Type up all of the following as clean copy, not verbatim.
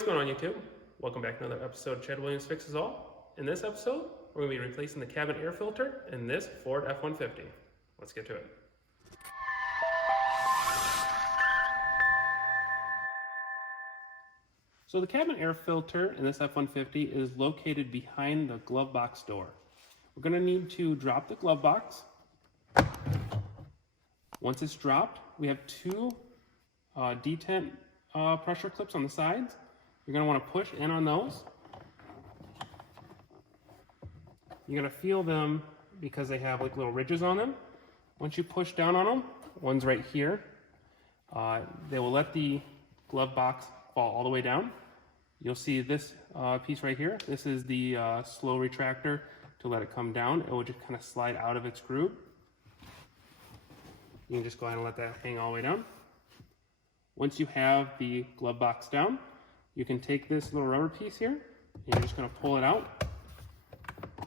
what's going on YouTube? Welcome back to another episode of Chad Williams Fixes All. In this episode, we're going to be replacing the cabin air filter in this Ford F-150. Let's get to it. So the cabin air filter in this F-150 is located behind the glove box door. We're going to need to drop the glove box. Once it's dropped, we have two detent pressure clips on the sides. You're going to want to push in on those. You're going to feel them because they have like little ridges on them. Once you push down on them, one's right here, they will let the glove box fall all the way down. You'll see this piece right here. This is the slow retractor to let it come down. It will just kind of slide out of its groove. You can just go ahead and let that hang all the way down. Once you have the glove box down, you can take this little rubber piece here, and you're just going to pull it out.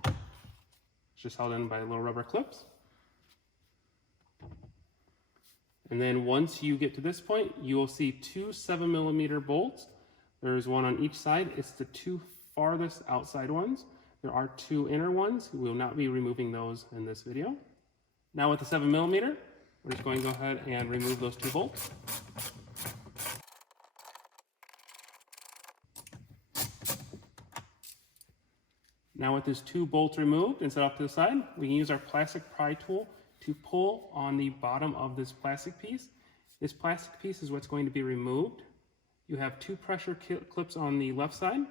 It's just held in by little rubber clips. And then once you get to this point, you will see two 7mm bolts. There's one on each side. It's the two farthest outside ones. There are two inner ones. We will not be removing those in this video. Now with the 7mm, we're just going to go ahead and remove those two bolts. Now with these two bolts removed and set off to the side, we can use our plastic pry tool to pull on the bottom of this plastic piece. This plastic piece is what's going to be removed. You have two pressure clips on the left side,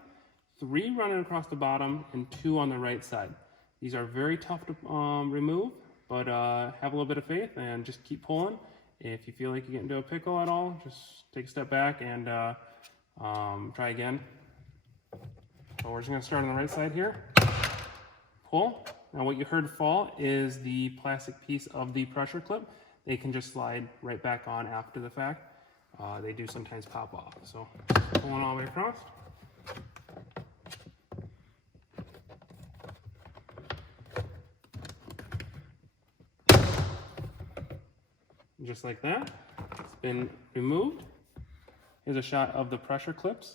3 running across the bottom, and 2 on the right side. These are very tough to remove, but have a little bit of faith and just keep pulling. If you feel like you get into a pickle at all, just take a step back and try again. So we're just going to start on the right side here. Pull. Now what you heard fall is the plastic piece of the pressure clip. They can just slide right back on after the fact. They do sometimes pop off. So pulling all the way across. Just like that. It's been removed. Here's a shot of the pressure clips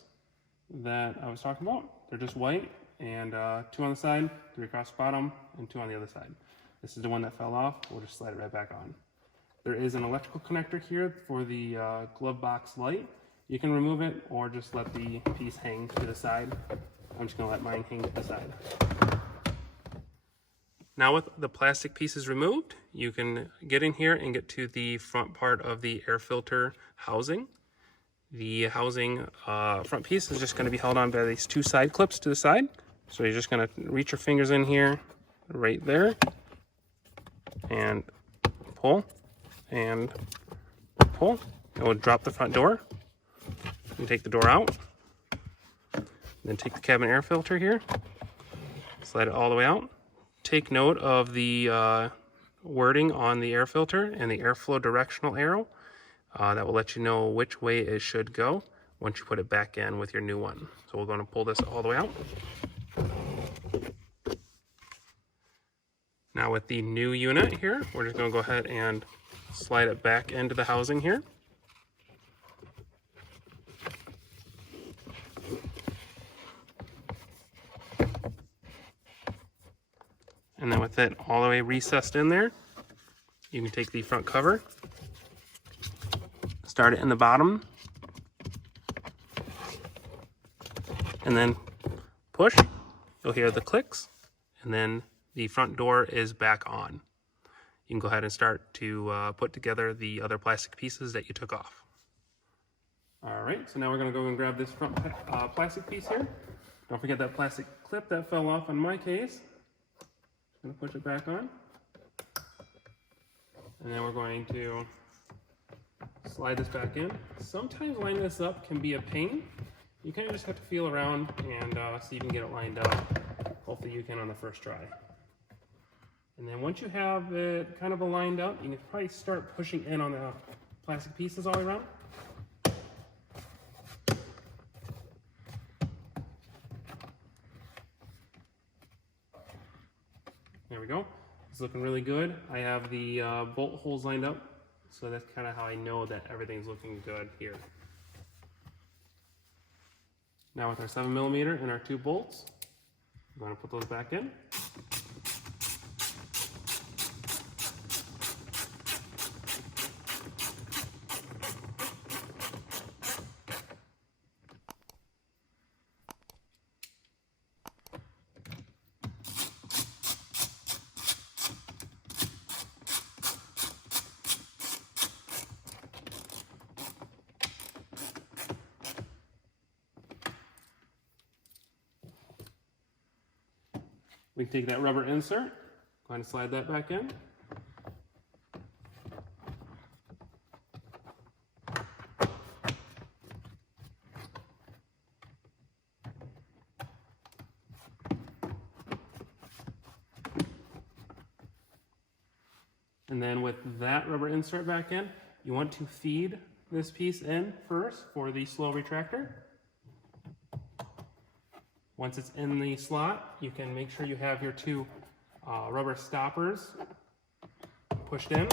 that I was talking about. They're just white, and 2 on the side, 3 across the bottom, and 2 on the other side. This is the one that fell off. We'll just slide it right back on. There is an electrical connector here for the glove box light. You can remove it or just let the piece hang to the side. I'm just going to let mine hang to the side. Now with the plastic pieces removed, you can get in here and get to the front part of the air filter housing. The housing front piece is just going to be held on by these 2 side clips to the side. So you're just going to reach your fingers in here, right there, and pull, and pull. It will drop the front door. You take the door out, then take the cabin air filter here, slide it all the way out. Take note of the wording on the air filter and the airflow directional arrow. That will let you know which way it should go once you put it back in with your new one. So we're going to pull this all the way out. Now with the new unit here, we're just going to go ahead and slide it back into the housing here. And then with it all the way recessed in there, you can take the front cover, start it in the bottom, and then push. You'll hear the clicks, and then the front door is back on. You can go ahead and start to put together the other plastic pieces that you took off. All right, so now we're going to go and grab this front plastic piece here. Don't forget that plastic clip that fell off on my case. Going to push it back on, and then we're going to slide this back in. Sometimes lining this up can be a pain. You kind of just have to feel around and see if you can get it lined up. Hopefully you can on the first try. And then once you have it kind of lined up, you can probably start pushing in on the plastic pieces all the way around. There we go. It's looking really good. I have the bolt holes lined up, so that's kind of how I know that everything's looking good here. Now with our 7mm and our 2 bolts, I'm going to put those back in. We can take that rubber insert, go ahead and slide that back in. And then with that rubber insert back in, you want to feed this piece in first for the slow retractor. Once it's in the slot, you can make sure you have your 2 rubber stoppers pushed in.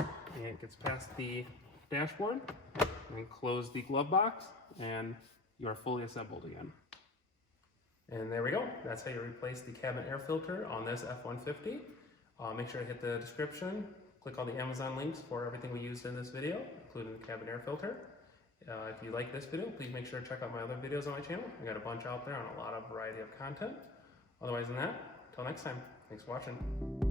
And it gets past the dashboard. And close the glove box, and you are fully assembled again. And there we go. That's how you replace the cabin air filter on this F-150. Make sure to hit the description, click all the Amazon links for everything we used in this video, including the cabin air filter. If you like this video, please make sure to check out my other videos on my channel. I got a bunch out there on a lot of variety of content. Otherwise than that, until next time, thanks for watching.